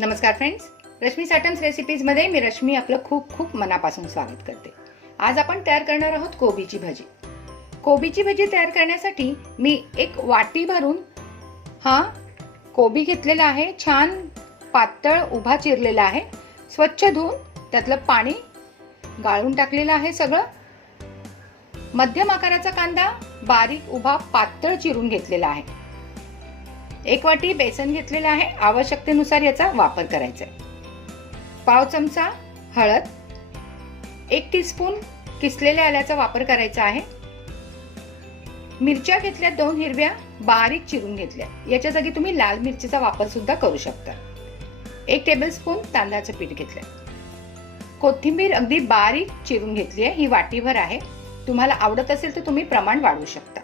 नमस्कार फ्रेंड्स रश्मी सॅटम्स रेसिपीजमध्ये मी रश्मी आपलं खूप खूप मनापासून स्वागत करते. आज आपण तयार करणार आहोत कोबीची भाजी. कोबीची भाजी तयार करण्यासाठी मी एक वाटी भरून हा कोबी घेतलेला आहे. छान पातळ उभा चिरलेला आहे. स्वच्छ धुवून त्यातलं पाणी गाळून टाकलेलं आहे सगळं. मध्यम आकाराचा कांदा बारीक उभा पातळ चिरून घेतलेला आहे. एक वाटी बेसन घेतलेलं आहे. आवश्यकतेनुसार याचा वापर करायचा आहे. पाव चमचा हळद एक टीस्पून किसलेल्या आल्याचा वापर करायचा आहे. मिरच्या घेतल्या दोन हिरव्या बारीक चिरून घेतल्या याच्या जागी तुम्ही लाल मिरचीचा वापर सुद्धा करू शकता. एक टेबलस्पून तांदळाचं पीठ घेतलं कोथिंबीर अगदी बारीक चिरून घेतली आहे. ही वाटीभर आहे. तुम्हाला आवडत असेल तर तुम्ही प्रमाण वाढवू शकता.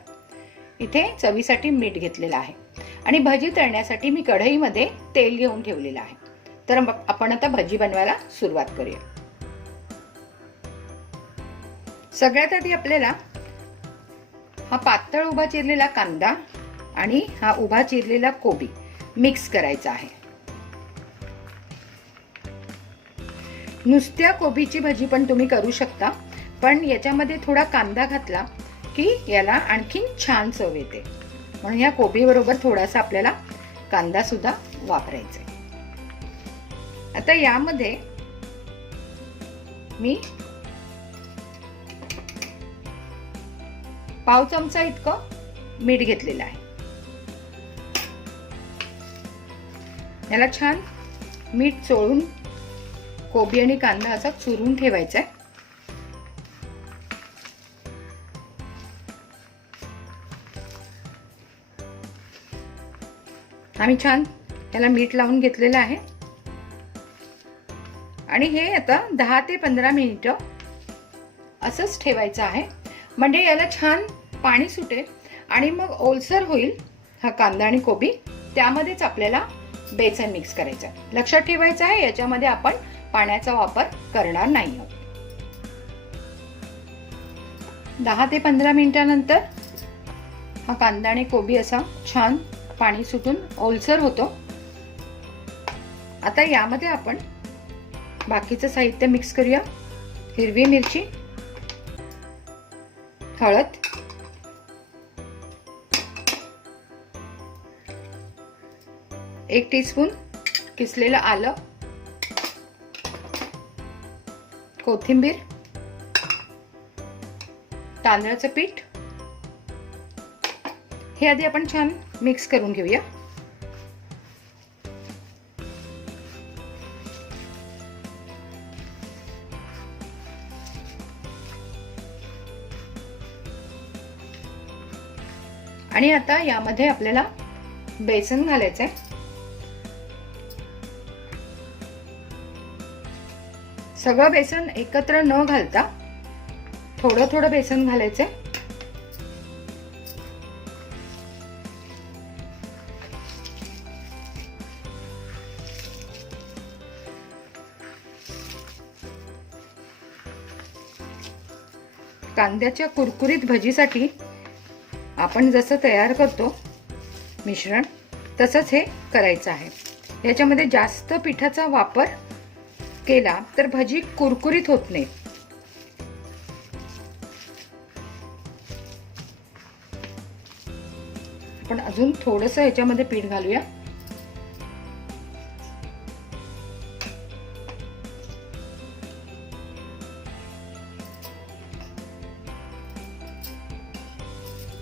इथे चवीसाठी मीठ घेतलेलं आहे. आणि भजी तळण्यासाठी मी कढईमध्ये तेल घेऊन ठेवलेलं आहे. तर मग आपण आता भजी बनवायला सुरुवात करूया. सगळ्यात आधी आपल्याला हा पातळ उभा चिरलेला कांदा आणि हा उभा चिरलेला कोबी मिक्स करायचा आहे. नुसत्या कोबीची भजी पण तुम्ही करू शकता पण याच्यामध्ये थोडा कांदा घातला की याला आणखीन छान चव येते. म्हणून या कोबी बरोबर थोडासा आपल्याला कांदा सुद्धा वापरायचा आहे. आता यामध्ये मी पाव चमचा इतकं मीठ घेतलेलं आहे. याला छान मीठ चोळून कोबी आणि कांदा असा चुरून ठेवायचा आहे. आम्ही छान त्याला मीठ लावून घेतलेलं आहे. आणि हे आता दहा ते पंधरा मिनिटं असंच ठेवायचं आहे. म्हणजे याला छान पाणी सुटेल आणि मग ओलसर होईल हा कांदा आणि कोबी. त्यामध्येच आपल्याला बेसन मिक्स करायचं आहे. लक्षात ठेवायचं आहे याच्यामध्ये आपण पाण्याचा वापर करणार नाही आहोत. दहा ते पंधरा मिनिटानंतर हा कांदा आणि कोबी असा छान पाणी सुटून ओलसर होतो. आता यामध्ये आपण बाकीचं साहित्य मिक्स करूया. हिरवी मिरची हळद एक टीस्पून किसलेलं आलं कोथिंबीर तांदळाचं पीठ हे आधी आपण छान मिक्स करून घेऊया. आणि आता यामध्ये आपल्याला बेसन घालायचंय. सगळं बेसन एकत्र न घालता थोडं थोडं बेसन घालायचंय. कांद्याच्या कुरकुरीत भजीसाठी आपण जसं तयार करतो मिश्रण तसंच हे करायचं आहे. याच्यामध्ये जास्त पिठाचा वापर केला तर भजी कुरकुरीत होत नाही. आपण अजून थोडंसं याच्यामध्ये पीठ घालूया.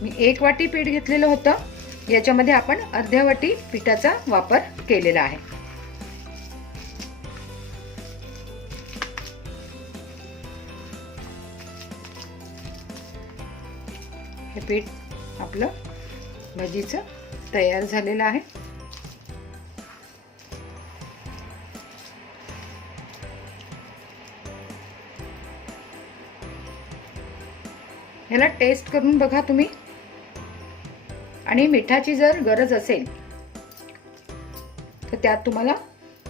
मी एक वाटी पीठ घेतलेलं होतं. याच्यामध्ये आपण अर्ध्या वाटी पिठाचा वापर केलेला आहे. हे पीठ आपलं भजीचं तयार झालेलं आहे. ह्याला टेस्ट करून बघा तुम्ही. आणि मिठाची जर गरज असेल तर त्यात तुम्हाला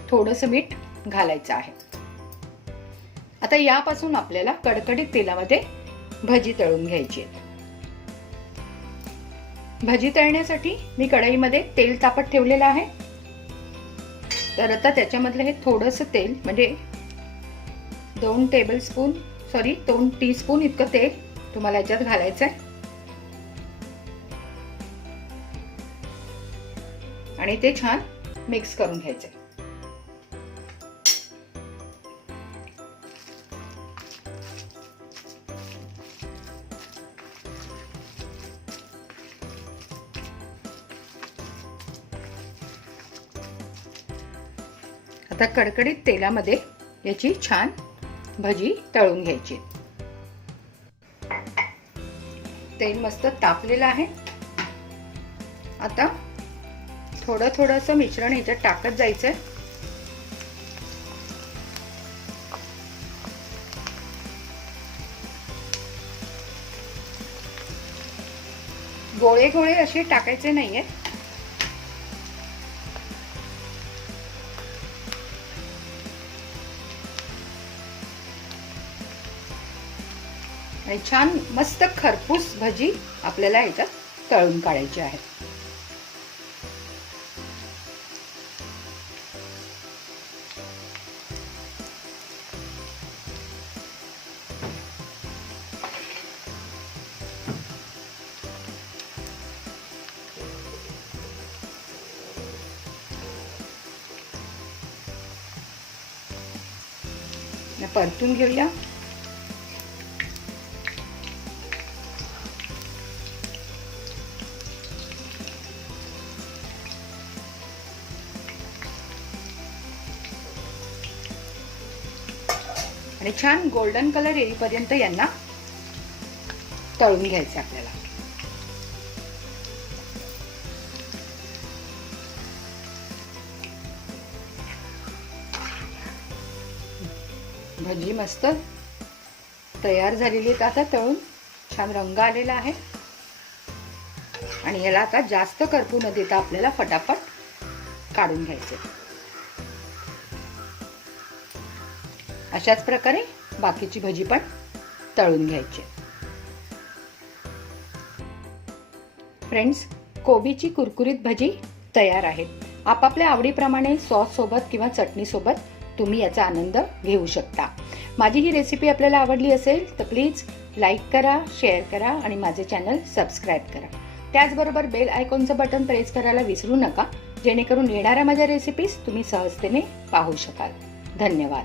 थोडंसं मीठ घालायचं आहे. आता यापासून आपल्याला कडकडीत तेलामध्ये भजी तळून घ्यायची आहेत. भजी तळण्यासाठी मी कढईमध्ये तेल तापत ठेवलेलं आहे. तर आता त्याच्यामधलं हे थोडंसं तेल म्हणजे दोन टेबल स्पून सॉरी दोन टीस्पून इतकं तेल तुम्हाला याच्यात घालायचं आहे आणि ते छान मिक्स करून घ्यायचे. आता कडकडीत तेलामध्ये याची छान भजी तळून घ्यायची. तेल मस्त तापलेलं आहे. आता थोडं थोडंसं मिश्रण ह्याच्यात टाकत जायचंय. गोळे गोळे असे टाकायचे नाहीये. आणि छान मस्त खरपूस भजी आपल्याला याच्यात तळून काढायची आहे. परतून घेऊया. आणि छान गोल्डन कलर येईपर्यंत यांना तळून घ्यायचं आपल्याला. भजी मस्त तयार झालेली आहेत आता तळून छान रंग आलेला आहे. आणि याला आता जास्त करपू न देता आपल्याला फटाफट काढून घ्यायचे. अशाच प्रकारे बाकीची भजी पण तळून घ्यायची. फ्रेंड्स कोबीची कुरकुरीत भजी तयार आहेत आपापल्या आवडीप्रमाणे सॉस सोबत किंवा चटणी सोबत तुम्ही याचा आनंद घेऊ शकता. माझी ही रेसिपी आपल्याला आवडली असेल तर प्लीज लाईक करा शेअर करा आणि माझे चॅनल सबस्क्राईब करा. त्याचबरोबर बेल आयकॉनचं बटन प्रेस करायला विसरू नका जेणेकरून येणाऱ्या माझ्या रेसिपीज तुम्ही सहजतेने पाहू शकाल. धन्यवाद.